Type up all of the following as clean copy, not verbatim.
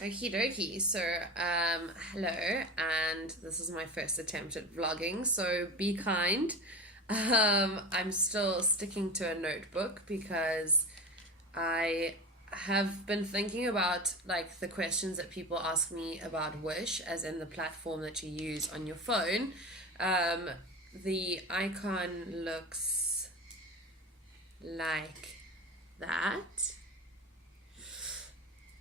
Okie dokie. So, hello, and this is my first attempt at vlogging, so be kind. I'm still sticking to a notebook because I have been thinking about like the questions that people ask me about Wish, as in the platform that you use on your phone. Um, the icon looks like that.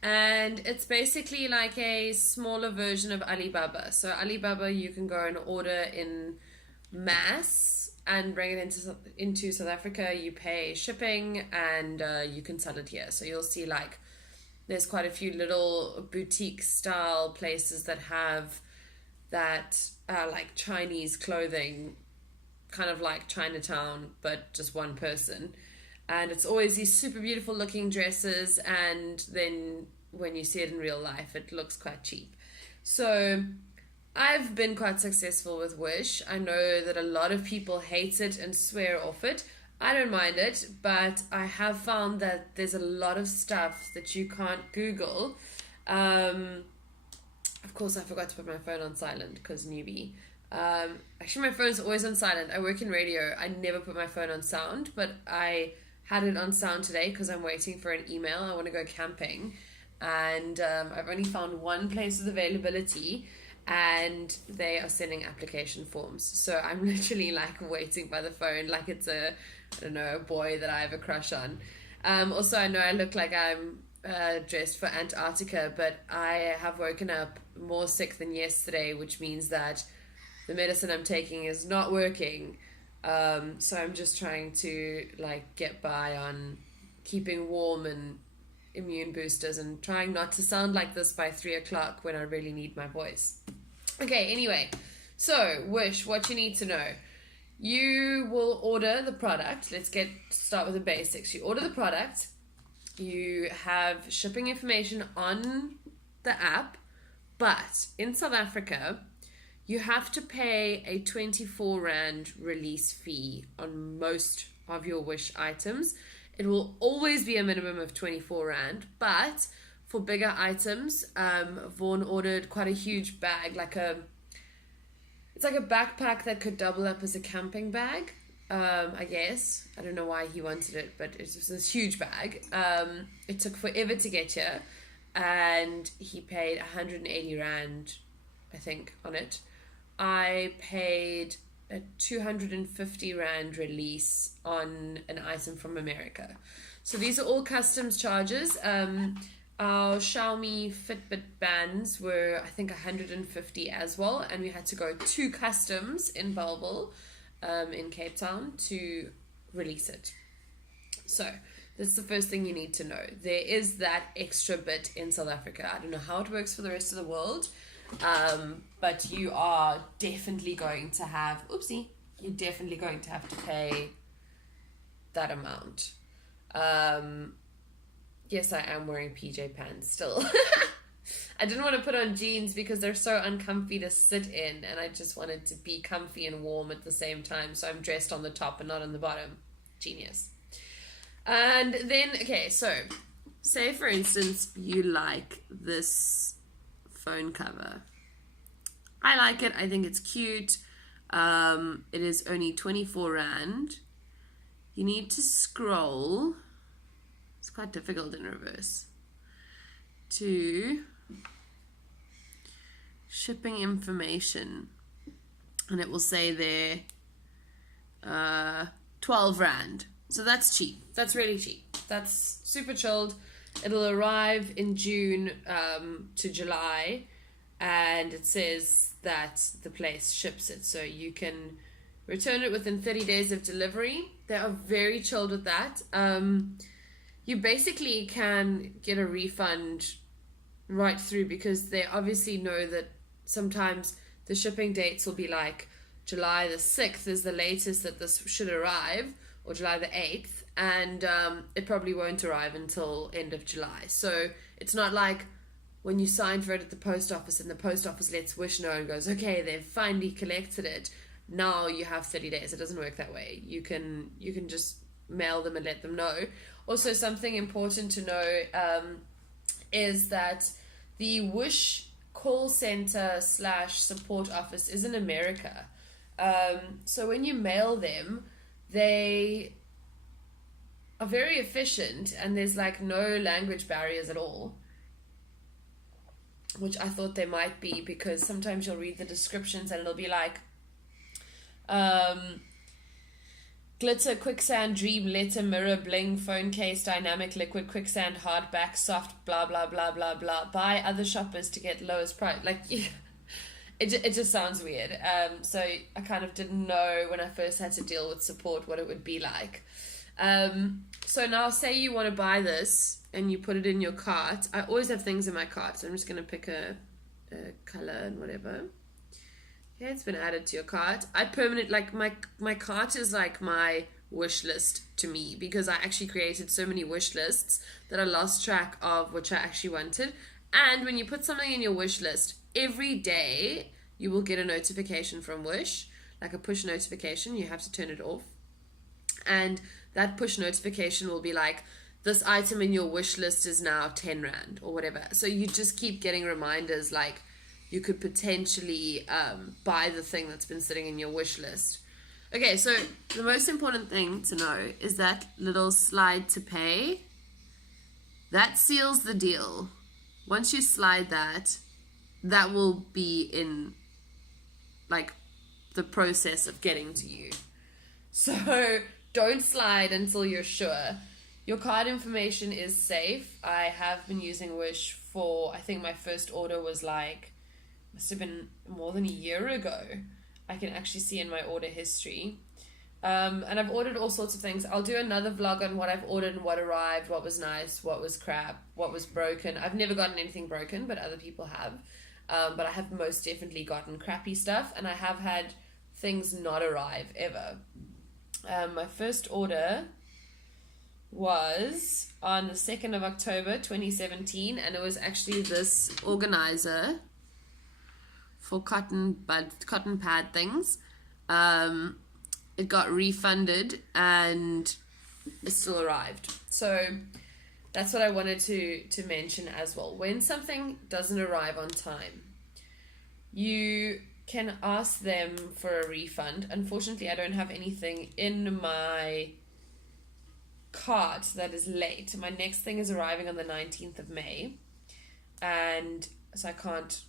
And it's basically like a smaller version of Alibaba. So Alibaba, you can go and order in mass and bring it into South Africa. You pay shipping and you can sell it here. So you'll see like there's quite a few little boutique style places that have that like Chinese clothing, kind of like Chinatown, but just one person. And it's always these super beautiful looking dresses, and then when you see it in real life, it looks quite cheap. So I've been quite successful with Wish. I know that a lot of people hate it and swear off it. I don't mind it, but I have found that there's a lot of stuff that you can't Google. Of course, I forgot to put my phone on silent because newbie. Actually, my phone's always on silent. I work in radio. I never put my phone on sound, but I had it on sound today because I'm waiting for an email. I want to go camping, and I've only found one place with availability, and they are sending application forms. So I'm literally like waiting by the phone like it's a, I don't know, a boy that I have a crush on. Also, I know I look like I'm dressed for Antarctica, but I have woken up more sick than yesterday, which means that the medicine I'm taking is not working. So I'm just trying to like get by on keeping warm and immune boosters and trying not to sound like this by 3 o'clock when I really need my voice. Okay, anyway, so Wish, what you need to know. You will order the product. Let's start with the basics. You order the product. You have shipping information on the app, but in South Africa, you have to pay a 24 Rand release fee on most of your Wish items. It will always be a minimum of 24 Rand, but for bigger items, Vaughan ordered quite a huge bag, it's like a backpack that could double up as a camping bag, I guess. I don't know why he wanted it, but it's just this huge bag. It took forever to get here, and he paid 180 Rand, I think, on it. I paid a 250 Rand release on an item from America. So these are all customs charges. Our Xiaomi Fitbit bands were, I think, 150 as well, and we had to go to customs in Bellville, in Cape Town, to release it. So that's the first thing you need to know. There is that extra bit in South Africa. I don't know how it works for the rest of the world, but you are definitely going to have, you're definitely going to have to pay that amount. Yes, I am wearing PJ pants still. I didn't want to put on jeans because they're so uncomfy to sit in, and I just wanted to be comfy and warm at the same time, so I'm dressed on the top and not on the bottom. Genius. And then, okay, so say for instance you like this phone cover. I like it. I think it's cute. It is only 24 Rand. You need to scroll. It's quite difficult in reverse. To shipping information, and it will say there 12 Rand. So that's cheap. That's really cheap. That's super chilled. It'll arrive in June to July, and it says that the place ships it, so you can return it within 30 days of delivery. They are very chilled with that. You basically can get a refund right through, because they obviously know that sometimes the shipping dates will be like July the 6th is the latest that this should arrive, or July the 8th, and it probably won't arrive until end of July. So it's not like when you sign for it at the post office and the post office lets Wish know and goes, okay, they've finally collected it, now you have 30 days. It doesn't work that way. You can just mail them and let them know. Also, something important to know is that the Wish call center / support office is in America. So when you mail them, they are very efficient, and there's like no language barriers at all, which I thought there might be, because sometimes you'll read the descriptions and it'll be like glitter, quicksand, dream, letter, mirror, bling, phone case, dynamic, liquid, quicksand, hardback, soft, blah blah blah blah blah, buy other shoppers to get lowest price. Like it just sounds weird. So I kind of didn't know when I first had to deal with support what it would be like. So now say you want to buy this and you put it in your cart. I always have things in my cart, so I'm just going to pick a color and whatever. Okay, it's been added to your cart. I permanent, like my cart is like my wish list to me, because I actually created so many wish lists that I lost track of which I actually wanted. And when you put something in your wish list, every day you will get a notification from Wish, like a push notification. You have to turn it off. And that push notification will be like, this item in your wish list is now 10 Rand or whatever. So you just keep getting reminders like you could potentially buy the thing that's been sitting in your wish list. Okay, so the most important thing to know is that little slide to pay. That seals the deal. Once you slide that, that will be in like the process of getting to you. So don't slide until you're sure. Your card information is safe. I have been using Wish for, I think my first order was like, must have been more than a year ago. I can actually see in my order history. And I've ordered all sorts of things. I'll do another vlog on what I've ordered and what arrived, what was nice, what was crap, what was broken. I've never gotten anything broken, but other people have. But I have most definitely gotten crappy stuff, and I have had things not arrive ever. My first order was on the 2nd of October 2017, and it was actually this organizer for cotton pad things. It got refunded and it still arrived. So that's what I wanted to mention as well. When something doesn't arrive on time, you can ask them for a refund. Unfortunately, I don't have anything in my cart that is late. My next thing is arriving on the 19th of May. And so I can't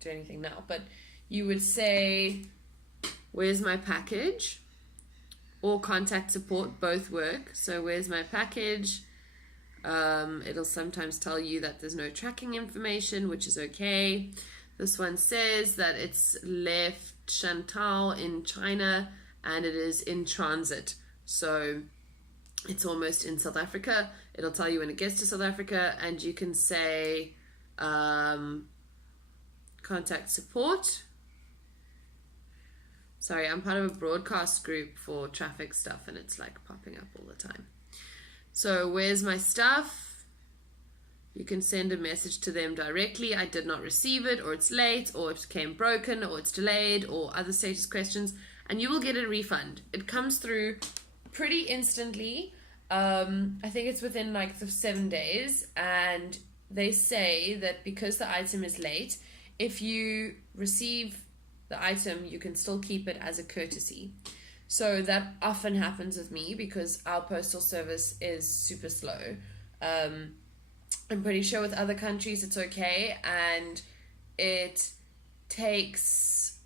do anything now. But you would say, where's my package? Or contact support, both work. So where's my package? It'll sometimes tell you that there's no tracking information, which is okay. This one says that it's left Chantal in China and it is in transit. So it's almost in South Africa. It'll tell you when it gets to South Africa, and you can say contact support. Sorry, I'm part of a broadcast group for traffic stuff and it's like popping up all the time. So where's my stuff? You can send a message to them directly. I did not receive it, or it's late, or it came broken, or it's delayed, or other status questions, and you will get a refund. It comes through pretty instantly. I think it's within like the 7 days, and they say that because the item is late, if you receive the item, you can still keep it as a courtesy. So that often happens with me because our postal service is super slow. I'm pretty sure with other countries it's okay, and it takes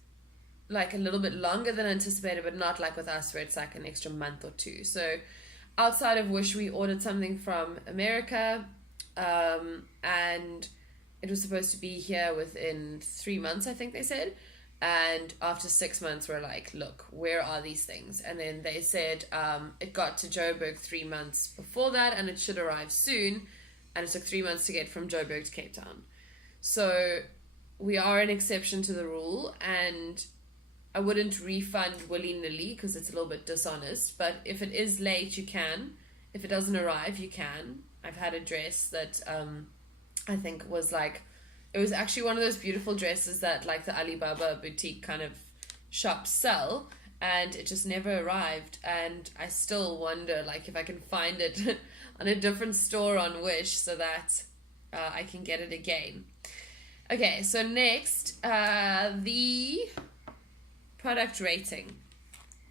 like a little bit longer than anticipated, but not like with us where it's like an extra month or two. So outside of Wish, we ordered something from America, and it was supposed to be here within 3 months, I think they said. And after 6 months, we're like, look, where are these things? And then they said it got to Joburg 3 months before that, and it should arrive soon. And it took 3 months to get from Joburg to Cape Town. So we are an exception to the rule, and I wouldn't refund willy-nilly because it's a little bit dishonest. But if it is late, you can. If it doesn't arrive, you can. I've had a dress that I think was like, it was actually one of those beautiful dresses that like the Alibaba boutique kind of shops sell, and it just never arrived. And I still wonder like if I can find it on a different store on Wish so that I can get it again. Okay, so next, the product rating.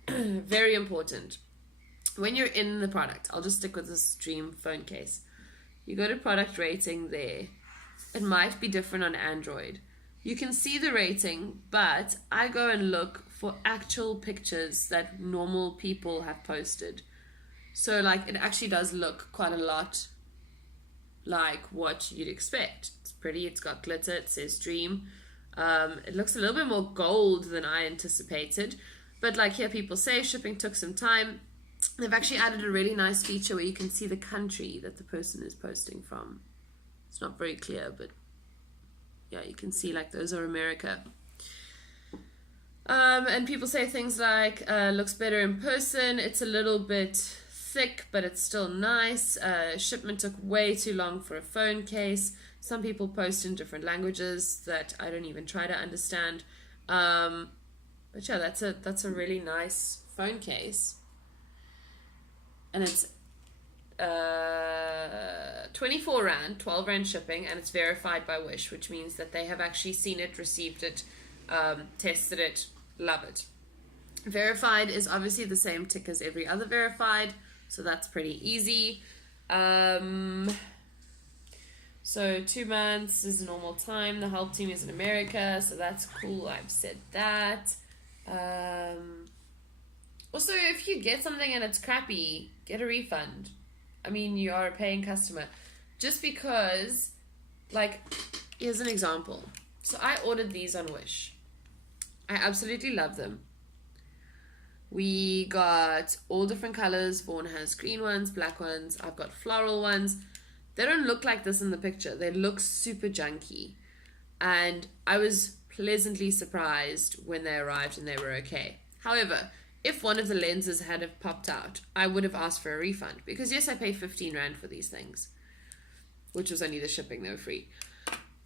Very important. When you're in the product, I'll just stick with this Dream phone case. You go to product rating there. It might be different on Android. You can see the rating, but I go and look for actual pictures that normal people have posted. So like it actually does look quite a lot like what you'd expect. It's pretty, it's got glitter, it says Dream. It looks a little bit more gold than I anticipated. But like here people say shipping took some time. They've actually added a really nice feature where you can see the country that the person is posting from. It's not very clear, but yeah, you can see like those are America. And people say things like, looks better in person. It's a little bit thick, but it's still nice. Shipment took way too long for a phone case. Some people post in different languages that I don't even try to understand. But yeah, that's a really nice phone case. And it's 24 Rand, 12 Rand shipping, and it's verified by Wish, which means that they have actually seen it, received it, tested it, love it. Verified is obviously the same tick as every other verified, so that's pretty easy. So 2 months is normal time. The help team is in America, so that's cool. I've said that. Also, if you get something and it's crappy, get a refund. I mean, you are a paying customer. Just because, like, here's an example. So I ordered these on Wish. I absolutely love them. We got all different colors. Vaughn has green ones, black ones. I've got floral ones. They don't look like this in the picture. They look super junky. And I was pleasantly surprised when they arrived and they were okay. However, if one of the lenses had have popped out, I would have asked for a refund. Because yes, I paid 15 Rand for these things. Which was only the shipping, they were free.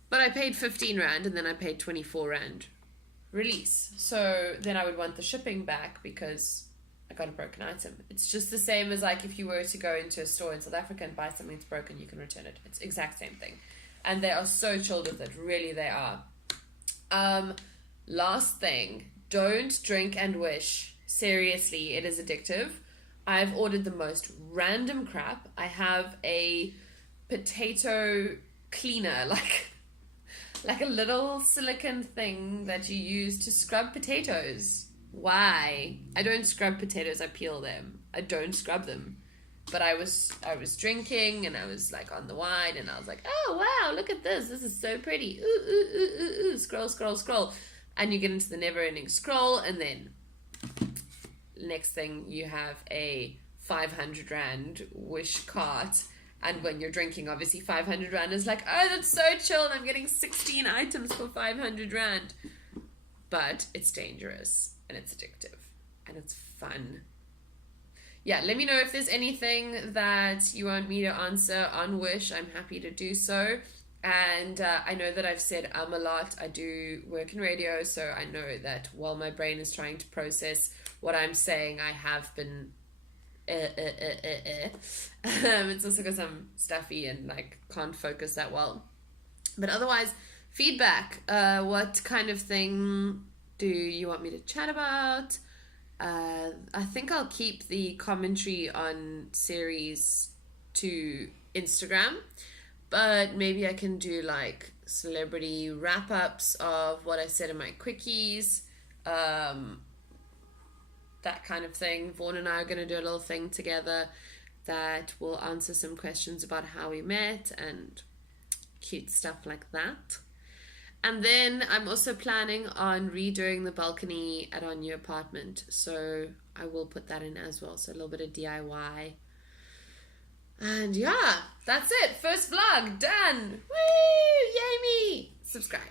But I paid 15 Rand and then I paid 24 Rand release. So then I would want the shipping back because I got a broken item. It's just the same as like if you were to go into a store in South Africa and buy something that's broken, you can return it. It's the exact same thing. And they are so chilled with it. Really, they are. Last thing, don't drink and wish. Seriously, it is addictive. I've ordered the most random crap. I have a potato cleaner, like a little silicone thing that you use to scrub potatoes. Why? I don't scrub potatoes, I peel them. I don't scrub them. But I was drinking and I was like on the wine and I was like, oh wow, look at this. This is so pretty. Ooh, ooh, ooh, ooh, ooh. Scroll, scroll, scroll. And you get into the never-ending scroll and then next thing you have a 500 Rand Wish cart. And when you're drinking, obviously 500 Rand is like, oh, that's so chill. And I'm getting 16 items for 500 Rand. But it's dangerous and it's addictive and it's fun. Yeah, let me know if there's anything that you want me to answer on Wish. I'm happy to do so. And I know that I've said a lot. I do work in radio, so I know that while my brain is trying to process what I'm saying, I have been it's also because I'm stuffy and like can't focus that well. But otherwise, feedback. What kind of thing do you want me to chat about? I think I'll keep the commentary on series to Instagram, but maybe I can do like celebrity wrap-ups of what I said in my quickies, that kind of thing. Vaughn and I are going to do a little thing together that will answer some questions about how we met and cute stuff like that. And then I'm also planning on redoing the balcony at our new apartment, so I will put that in as well. So a little bit of DIY. And yeah, that's it. First vlog done. Woo! Yay me! Subscribe.